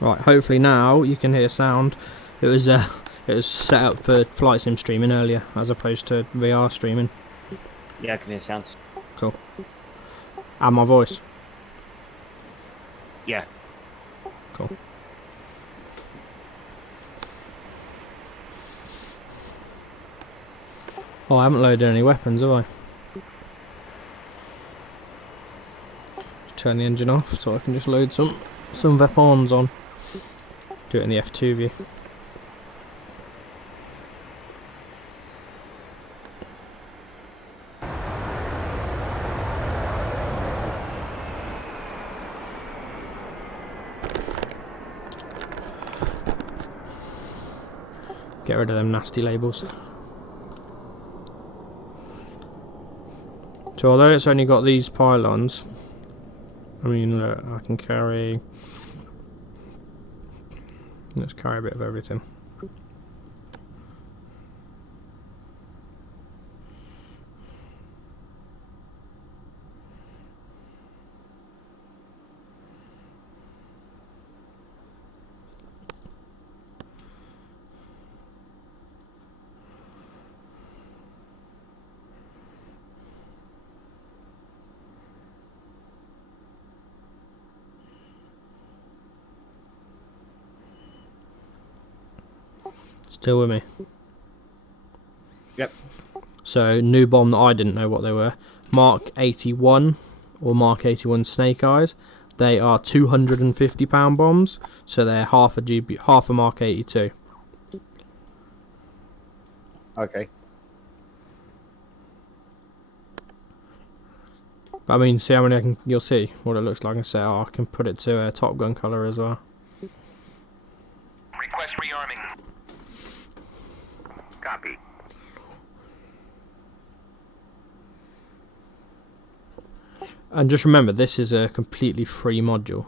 Right, hopefully now you can hear sound. It was set up for flight sim streaming earlier, as opposed to VR streaming. Yeah, I can hear sounds. Cool. And my voice. Yeah. Cool. Oh, I haven't loaded any weapons, have I? Turn the engine off so I can just load some weapons on. Do it in the F2 view. Get rid of them nasty labels. So although it's only got these pylons, I mean, look, I can carry... Let's carry a bit of everything. Still with me? Yep. So, new bomb that I didn't know what they were. Mark 81, or Mark 81 Snake Eyes. They are £250 bombs, so they're half a Mark 82. Okay. But I mean, see how many you'll see what it looks like and say, oh, I can put it to a Top Gun colour as well. Request rearming. Copy. And just remember, this is a completely free module.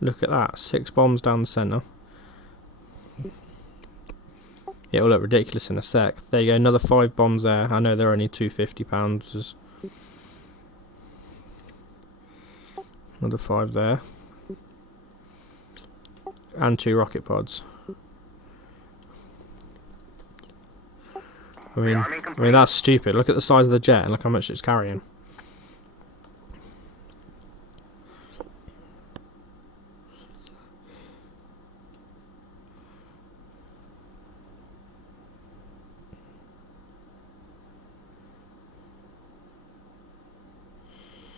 Look at that, 6 bombs down the centre. It will look ridiculous in a sec. There you go, another 5 bombs there. I know they're only £250. Another 5 there. And 2 rocket pods. I mean that's stupid. Look at the size of the jet and look how much it's carrying.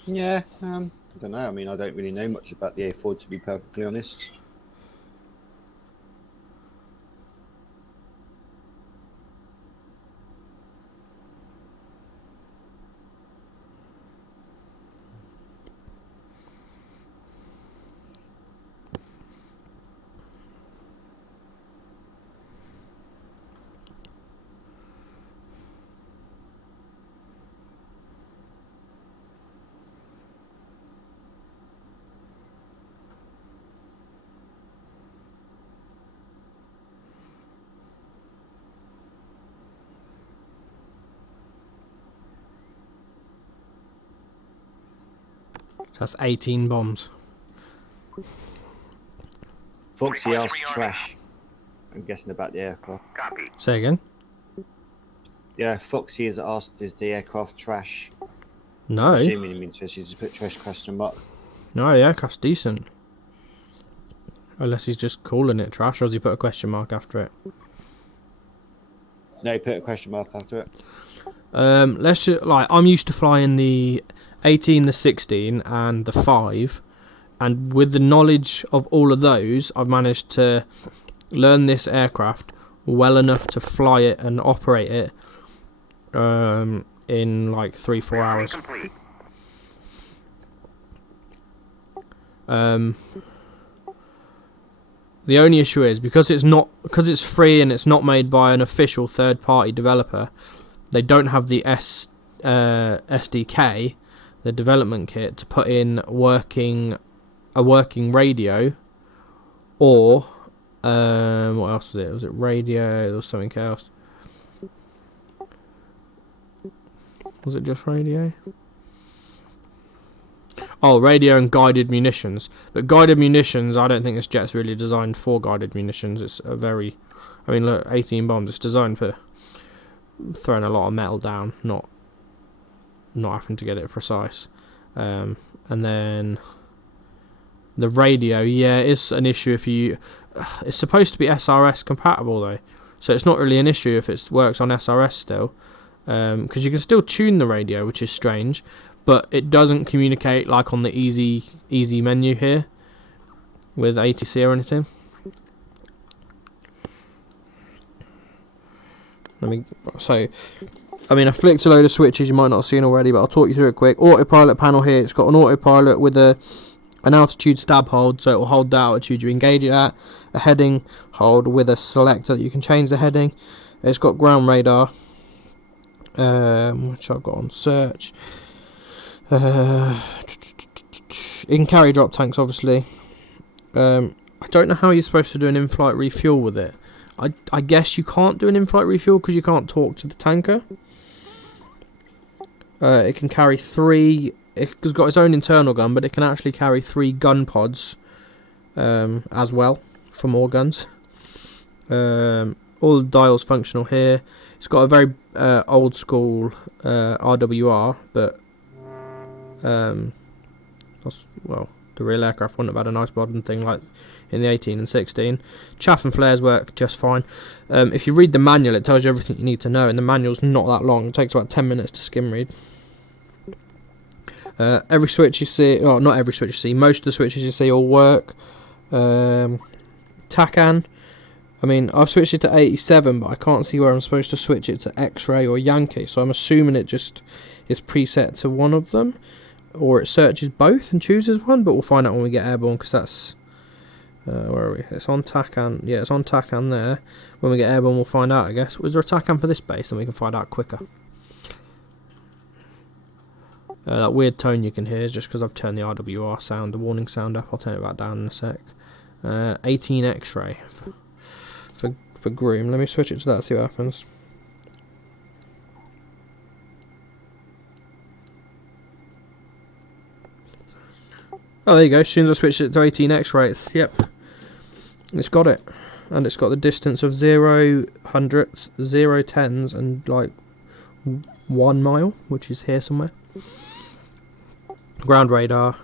Yeah, I don't know. I mean, I don't really know much about the A4, to be perfectly honest. That's 18 bombs. Foxy Request asked rearming. trash. I'm guessing about the aircraft. Copy. Say again? Yeah, Foxy has asked, is the aircraft trash? No. Assuming he means she's just put trash question mark. No, the aircraft's decent. Unless he's just calling it trash, or has he put a question mark after it? No, he put a question mark after it. Let's just, I'm used to flying the 18, the 16, and the 5, and with the knowledge of all of those, I've managed to learn this aircraft well enough to fly it and operate it in like 3-4 hours. Complete. The only issue is because it's free and it's not made by an official third-party developer. They don't have the SDK, the development kit, to put in a working radio, or what else was it? Was it radio? There was something else. Was it just radio? Oh, radio and guided munitions. But guided munitions, I don't think this jet's really designed for guided munitions. It's a very... I mean, look, 18 bombs. It's designed for throwing a lot of metal down, not having to get it precise. And then the radio, yeah, it's an issue if you... It's supposed to be SRS compatible, though. So it's not really an issue if it works on SRS still. Because you can still tune the radio, which is strange. But it doesn't communicate like on the easy menu here with ATC or anything. I flicked a load of switches you might not have seen already, but I'll talk you through it quick. Autopilot panel here. It's got an autopilot with an altitude stab hold, so it will hold the altitude you engage it at. A heading hold with a selector that you can change the heading. It's got ground radar, which I've got on search. It can carry drop tanks, obviously. I don't know how you're supposed to do an in-flight refuel with it. I guess you can't do an in-flight refuel because you can't talk to the tanker. It can carry 3... It's got its own internal gun, but it can actually carry 3 gun pods as well for more guns. All the dials functional here. It's got a very old school RWR, but the real aircraft wouldn't have had a nice modern thing like in the 18 and 16. Chaff and flares work just fine. If you read the manual, it tells you everything you need to know, and the manual's not that long. It takes about 10 minutes to skim read. Every switch you see, well, not every switch you see, most of the switches you see all work. TACAN, I've switched it to 87, but I can't see where I'm supposed to switch it to X-Ray or Yankee, so I'm assuming it just is preset to one of them, or it searches both and chooses one, but we'll find out when we get airborne, because that's... where are we? It's on TACAN. Yeah, it's on TACAN there. When we get airborne, we'll find out, I guess. Was there a TACAN for this base? Then we can find out quicker. That weird tone you can hear is just because I've turned the RWR sound, the warning sound up. I'll turn it back down in a sec. 18 X-ray for Groom. Let me switch it to that, see what happens. Oh, there you go. As soon as I switch it to 18 X-ray, yep, it's got it. And it's got the distance of 0 hundredths, 0 tens, and like 1 mile, which is here somewhere. Ground radar,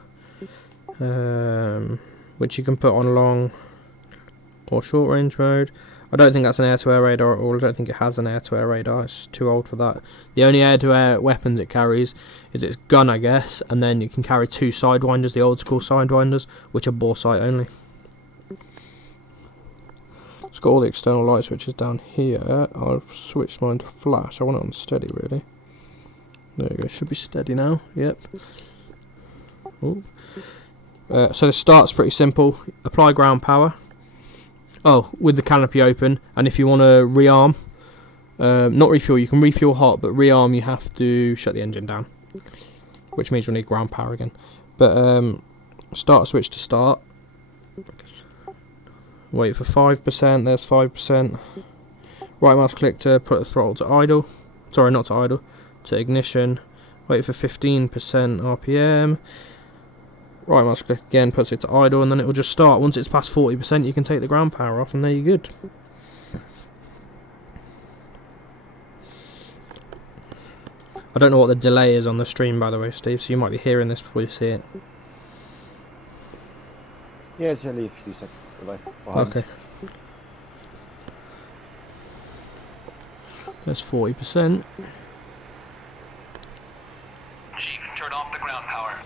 which you can put on long or short range mode. I don't think that's an air-to-air radar at all. I don't think it has an air-to-air radar. It's too old for that. The only air-to-air weapons it carries is its gun, I guess, and then you can carry 2 sidewinders, the old-school sidewinders, which are bore sight only. It's got all the external light switches down here. I've switched mine to flash. I want it on steady, really. There you go. Should be steady now. Yep. So the start's pretty simple. Apply ground power. Oh, with the canopy open, and if you want to rearm, not refuel, you can refuel hot, but rearm you have to shut the engine down, which means you'll need ground power again. But start switch to start. Wait for 5%, there's 5%. Right mouse click to put the throttle to idle. Sorry, not to idle, to ignition. Wait for 15% RPM. Right mouse click again, puts it to idle, and then it will just start. Once it's past 40%, you can take the ground power off, and there you're good. I don't know what the delay is on the stream, by the way, Steve, so you might be hearing this before you see it. Yeah, it's only a few seconds delay. Okay. That's 40%. Chief, turn off the ground power.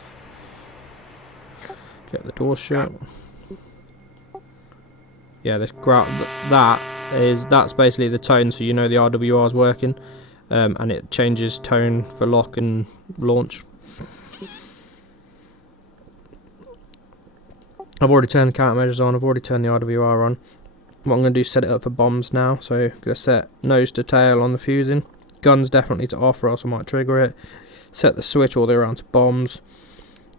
Get the door shut. Yeah, that's basically the tone, so you know the RWR is working, and it changes tone for lock and launch. I've already turned the countermeasures on. I've already turned the RWR on. What I'm going to do is set it up for bombs now. So I'm going to set nose to tail on the fusing. Guns definitely to off, or else I might trigger it. Set the switch all the way around to bombs.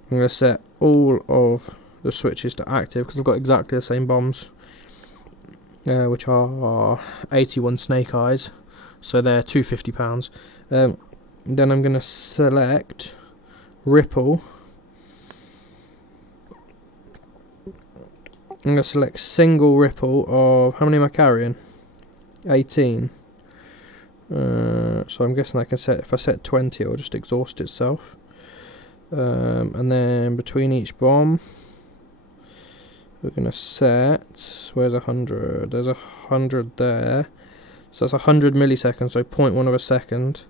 I'm going to set all of the switches to active because I've got exactly the same bombs, which are 81 Snake Eyes, so they're £250. Then I'm going to select Ripple I'm going to select single ripple of, how many am I carrying? 18. So I'm guessing I can set, if I set 20 it will just exhaust itself. And then between each bomb we're going to set, where's 100? There's 100 there. So that's 100 milliseconds, so 0.1 of a second.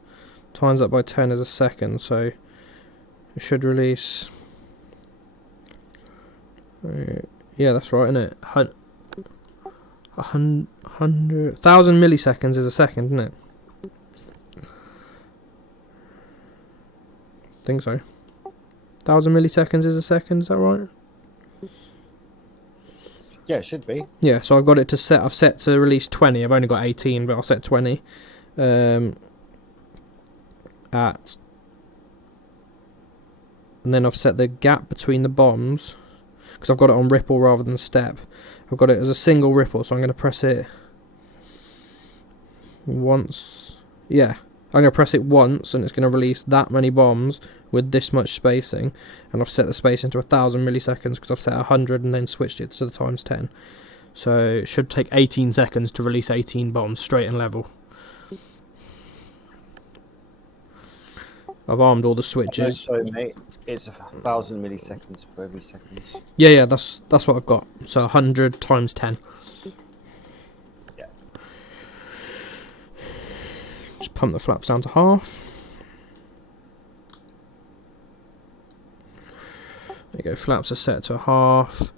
Times that by 10 is a second, so it should release... yeah, that's right, isn't it? 1,000 milliseconds is a second, isn't it? I think so. 1,000 milliseconds is a second, is that right? Yeah, it should be. Yeah, so I've got it to set. I've set to release 20. I've only got 18, but I'll set 20. And then I've set the gap between the bombs, because I've got it on ripple rather than step. I've got it as a single ripple, so I'm going to press it once. Yeah, I'm going to press it once, and it's going to release that many bombs with this much spacing. And I've set the spacing to 1,000 milliseconds because I've set 100 and then switched it to the times 10. So it should take 18 seconds to release 18 bombs straight and level. I've armed all the switches. So, mate, it's 1,000 milliseconds for every second. Yeah, that's what I've got. So 100 times 10. Yeah. Just pump the flaps down to half. There you go, flaps are set to half.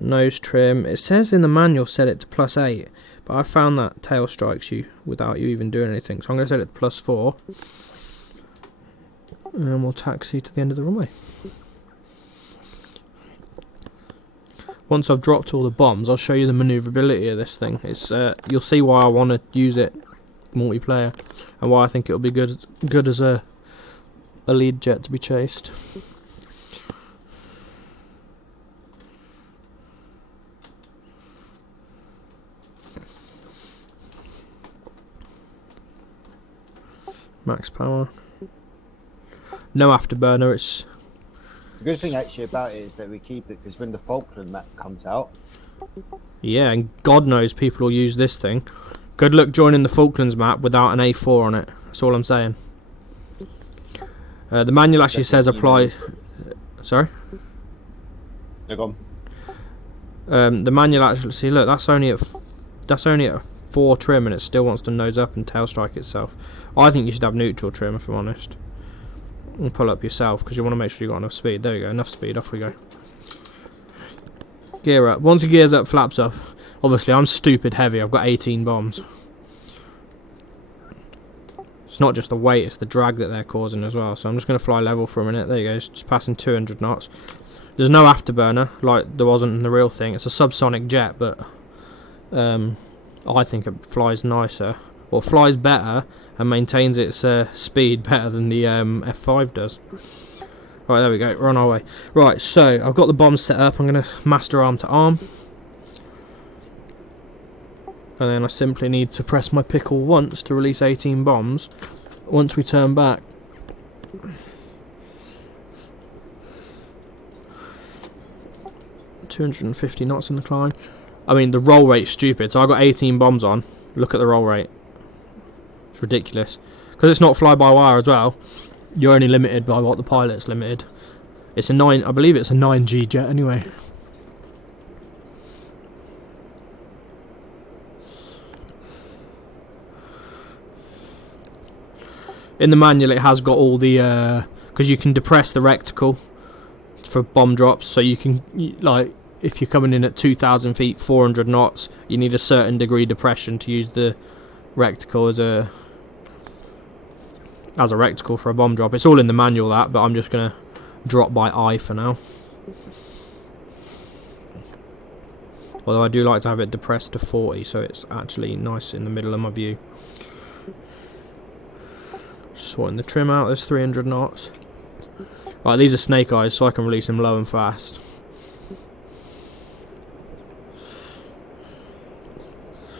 Nose trim. It says in the manual set it to +8, but I found that tail strikes you without you even doing anything. So I'm going to set it to +4. And we'll taxi to the end of the runway. Once I've dropped all the bombs, I'll show you the manoeuvrability of this thing. It's you'll see why I want to use it multiplayer, and why I think it'll be good as a lead jet to be chased. Max power. No afterburner. It's the good thing actually about it is that we keep it, because when the Falkland map comes out, yeah, and God knows people will use this thing. Good luck joining the Falklands map without an A4 on it. That's all I'm saying. The manual actually says apply. Sorry. They're gone. The manual actually, see, look, that's only at 4 trim, and it still wants to nose up and tail strike itself. I think you should have neutral trim, if I'm honest. And pull up yourself, because you want to make sure you got enough speed. There we go, enough speed. Off we go. Gear up. Once it gears up, flaps up. Obviously, I'm stupid heavy. I've got 18 bombs. It's not just the weight, it's the drag that they're causing as well. So I'm just going to fly level for a minute. There you go. It's just passing 200 knots. There's no afterburner like there wasn't in the real thing. It's a subsonic jet, but I think it flies nicer, or flies better, and maintains its speed better than the F5 does. Right, there we go. We're on our way. Right, so I've got the bombs set up. I'm going to master arm to arm. And then I simply need to press my pickle once to release 18 bombs. Once we turn back. .250 knots in the climb. I mean, the roll rate's stupid. So I got 18 bombs on. Look at the roll rate. It's ridiculous. Because it's not fly-by-wire as well. You're only limited by what the pilot's limited. It's a 9. I believe it's a 9G jet anyway. In the manual, it has got all the because you can depress the reticle for bomb drops. So you can, like, if you're coming in at 2,000 feet, 400 knots, you need a certain degree depression to use the reticle as a reticle for a bomb drop. It's all in the manual, that, but I'm just gonna drop by eye for now. Although I do like to have it depressed to 40, so it's actually nice in the middle of my view. Sorting the trim out. There's 300 knots. Right, these are snake eyes, so I can release them low and fast.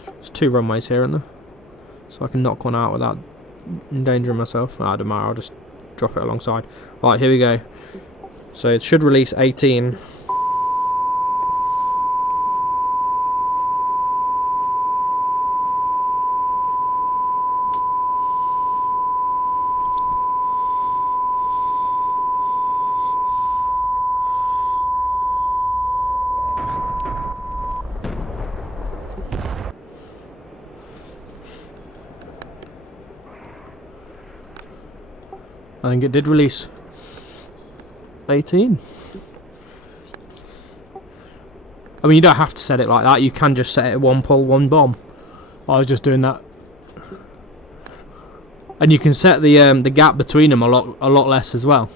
There's 2 runways here, isn't there? So I can knock one out without endangering myself. I don't matter, I'll just drop it alongside. Right, here we go. So it should release 18. I think it did release 18. I mean, you don't have to set it like that. You can just set it one pull, one bomb. I was just doing that. And you can set the gap between them a lot less as well.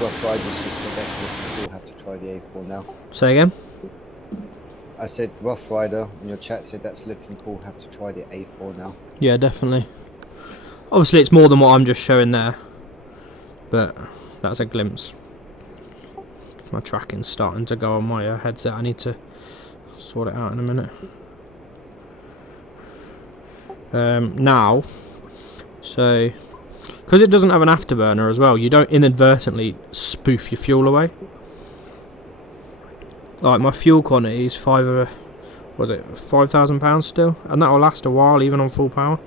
Rough Riders is the best looking. We'll have to try the A4 now. Say again? I said Rough Rider, and your chat said that's looking cool. Have to try the A4 now. Yeah, definitely. Obviously, it's more than what I'm just showing there, but that's a glimpse. My tracking's starting to go on my headset. I need to sort it out in a minute. Now, so because it doesn't have an afterburner as well, you don't inadvertently spoof your fuel away. Like my fuel quantity is £5,000 still, and that will last a while even on full power.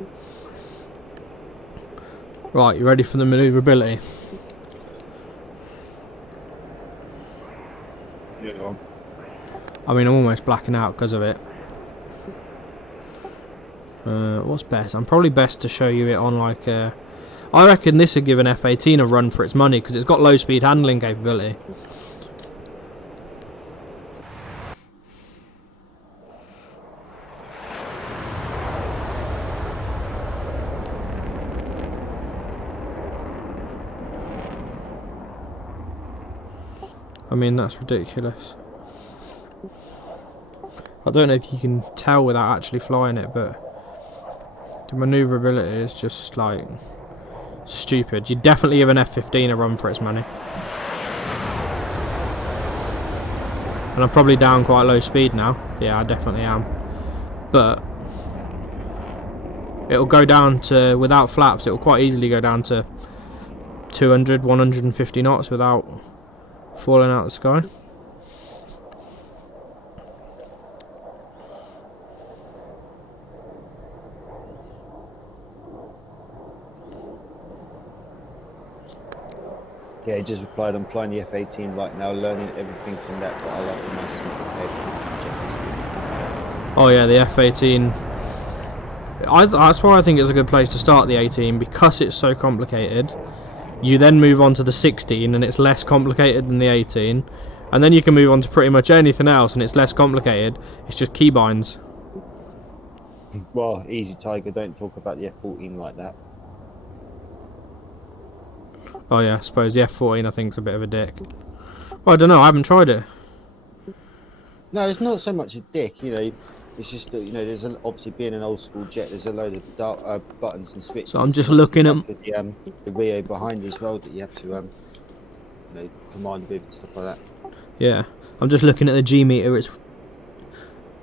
Right, you ready for the manoeuvrability? Yeah. I mean, I'm almost blacking out because of it. What's best? I'm probably best to show you it on like I reckon this would give an F18 a run for its money because it's got low speed handling capability. I mean, that's ridiculous. I don't know if you can tell without actually flying it, but the manoeuvrability is just like stupid. You definitely give an F15 a run for its money. And I'm probably down quite low speed now. Yeah, I definitely am. But it'll go down to, without flaps, it'll quite easily go down to 200, 150 knots without falling out of the sky. Yeah, he just replied, I'm flying the F18 right now, learning everything in that, but I like it nice and prepared to project. Oh yeah, the F18. That's why I think it's a good place to start the 18, because it's so complicated. You then move on to the 16 and it's less complicated than the 18, and then you can move on to pretty much anything else and it's less complicated. It's just keybinds. Well, easy Tiger, don't talk about the F14 like that. Oh yeah, I suppose the F14 I think is a bit of a dick. Well, I don't know, I haven't tried it. No, it's not so much a dick, you know. It's just that, you know, there's obviously being an old school jet, there's a load of buttons and switches. So I'm just looking at the Rio behind as well that you have to, you know, command with and stuff like that. Yeah, I'm just looking at the G meter.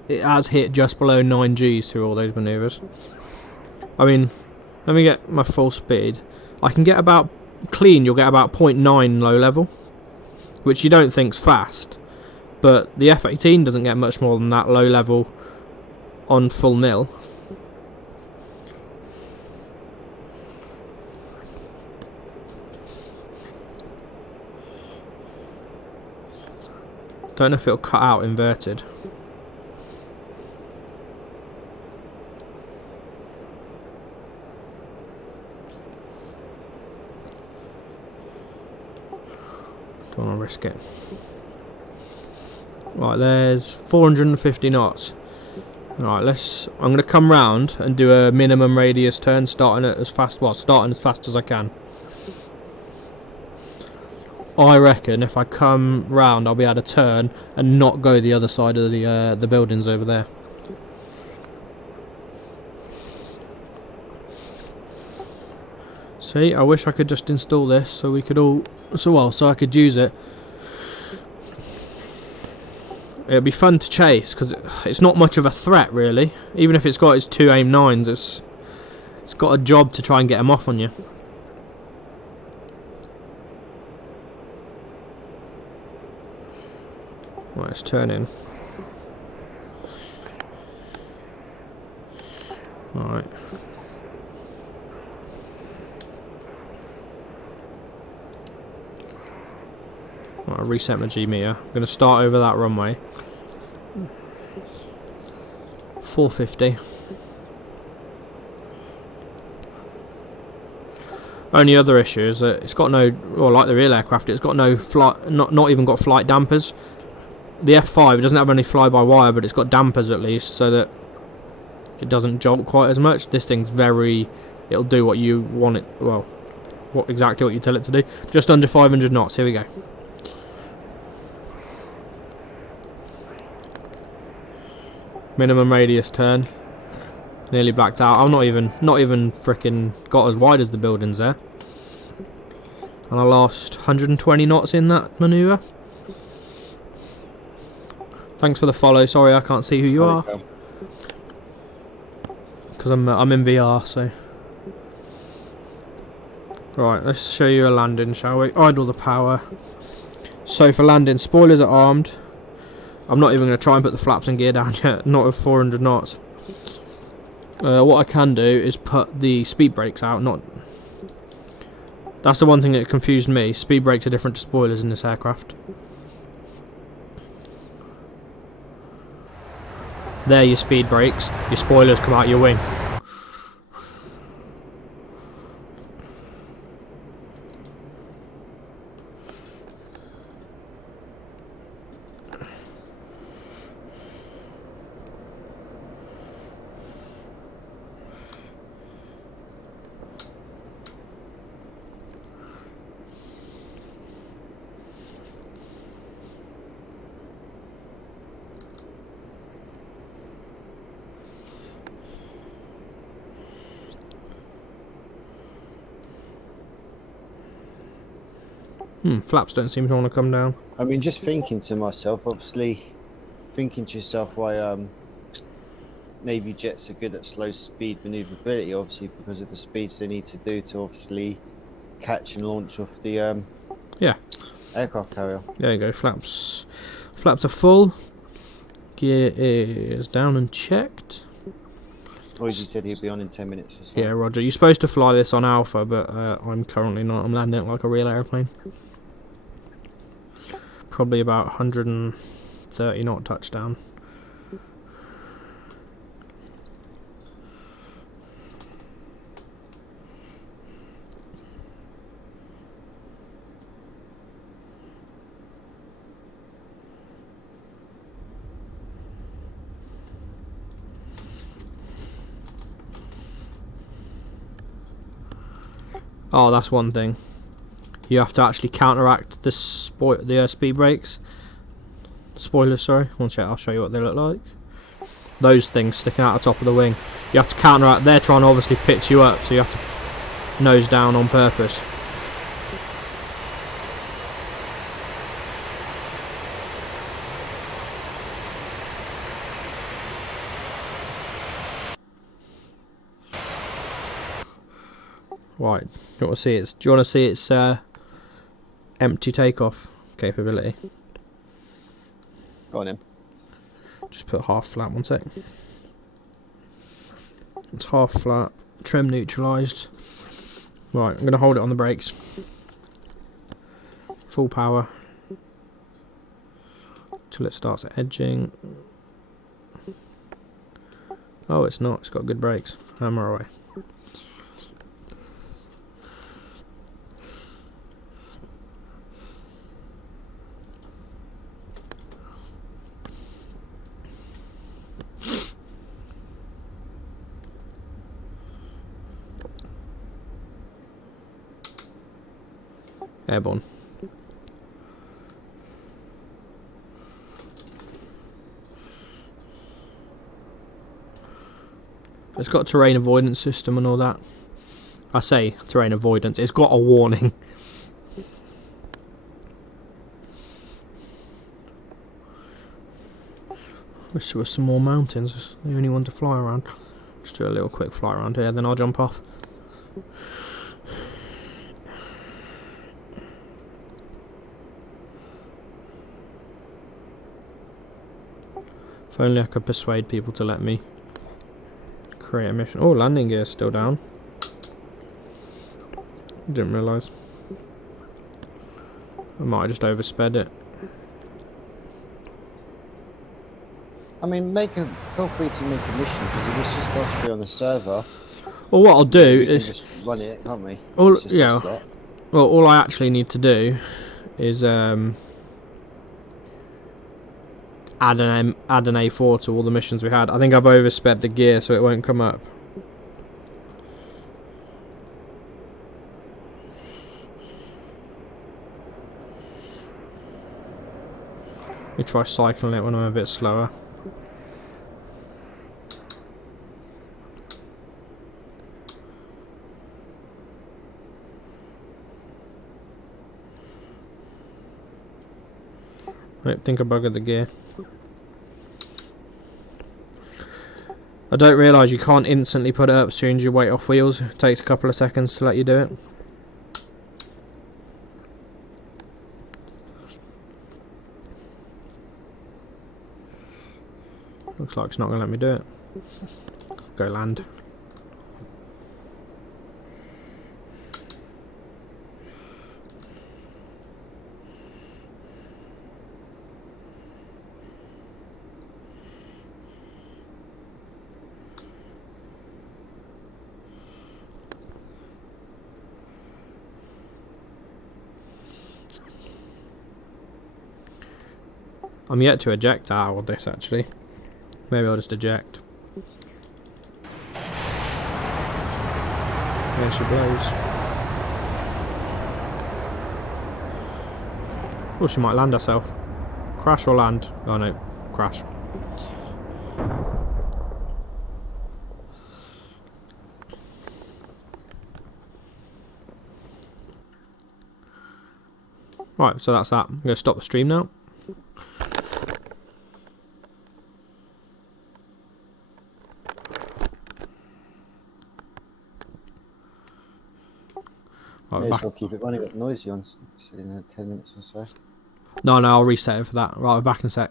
It has hit just below 9 Gs through all those manoeuvres. I mean, let me get my full speed. I can get about clean. You'll get about 0.9 low level, which you don't think's fast, but the F18 doesn't get much more than that low level on full nil. Don't know if it'll cut out inverted. Don't want to risk it. Right, there's 450 knots. Right, I'm going to come round and do a minimum radius turn, starting as fast as I can. I reckon if I come round, I'll be able to turn and not go the other side of the buildings over there. See, I wish I could just install this so we could all, so I could use it. It'd be fun to chase because it's not much of a threat really. Even if it's got its 2 AIM-9s, it's got a job to try and get them off on you. Right, it's turning. Alright. Right, I'll reset my G meter. I'm going to start over that runway. 450. Only other issue is that it's got no, well, like the real aircraft, it's got no flight, not even got flight dampers. The F5 doesn't have any fly-by-wire, but it's got dampers at least, so that it doesn't jolt quite as much. This thing's very, it'll do what you want it, well, exactly what you tell it to do. Just under 500 knots. Here we go. Minimum radius turn. Nearly blacked out. I'm not even freaking got as wide as the buildings there. And I lost 120 knots in that manoeuvre. Thanks for the follow. Sorry I can't see who you are. Because I'm in VR, so. Right, let's show you a landing, shall we? Idle the power. So for landing, spoilers are armed. I'm not even going to try and put the flaps and gear down yet. Not with 400 knots. What I can do is put the speed brakes out. That's the one thing that confused me. Speed brakes are different to spoilers in this aircraft. There, your speed brakes. Your spoilers come out your wing. Flaps don't seem to want to come down. I mean, just thinking to myself, obviously, thinking to yourself why Navy jets are good at slow speed manoeuvrability, obviously because of the speeds they need to do to obviously catch and launch off the aircraft carrier. There you go, flaps are full. Gear is down and checked. Or as you said, he'll be on in 10 minutes or so. Yeah, roger. You're supposed to fly this on Alpha, but I'm currently not. I'm landing it like a real airplane. Probably about 130 knot touchdown. Oh, that's one thing. You have to actually counteract the speed brakes. Spoilers, sorry. One sec, I'll show you what they look like. Those things sticking out the top of the wing. You have to counteract. They're trying to obviously pitch you up, so you have to nose down on purpose. Right, do you want to see its empty takeoff capability? Go on then. Just put half flat, one sec. It's half flat, trim neutralised. Right, I'm going to hold it on the brakes. Full power. Till it starts edging. Oh, it's not, it's got good brakes. Hammer away. Airborne. It's got a terrain avoidance system and all that. I say terrain avoidance, it's got a warning. Wish there was some more mountains. It's the only one to fly around. Just do a little quick fly around here, then I'll jump off. If only I could persuade people to let me Create a mission. Oh, landing gear's still down. Didn't realise. I might have just oversped it. I mean, feel free to make a mission, because if it's just us three on the server, Well, what I'll do we can is... just run it, can't we? All, It's just us lot. Well, all I actually need to do is add an A4 to all the missions we had. I think I've oversped the gear, so it won't come up. Let me try cycling it when I'm a bit slower. I think I buggered the gear. I don't realise you can't instantly put it up as soon as you wait off wheels. It takes a couple of seconds to let you do it. Looks like it's not going to let me do it. Go land. I'm yet to eject out of this actually. Maybe I'll just eject. There she blows. Oh, she might land herself. Crash or land? Oh no, crash. Right, so that's that. I'm going to stop the stream now. May as well keep it running, got noisy on, in 10 minutes or so. No, I'll reset it for that. Right, we're back in a sec.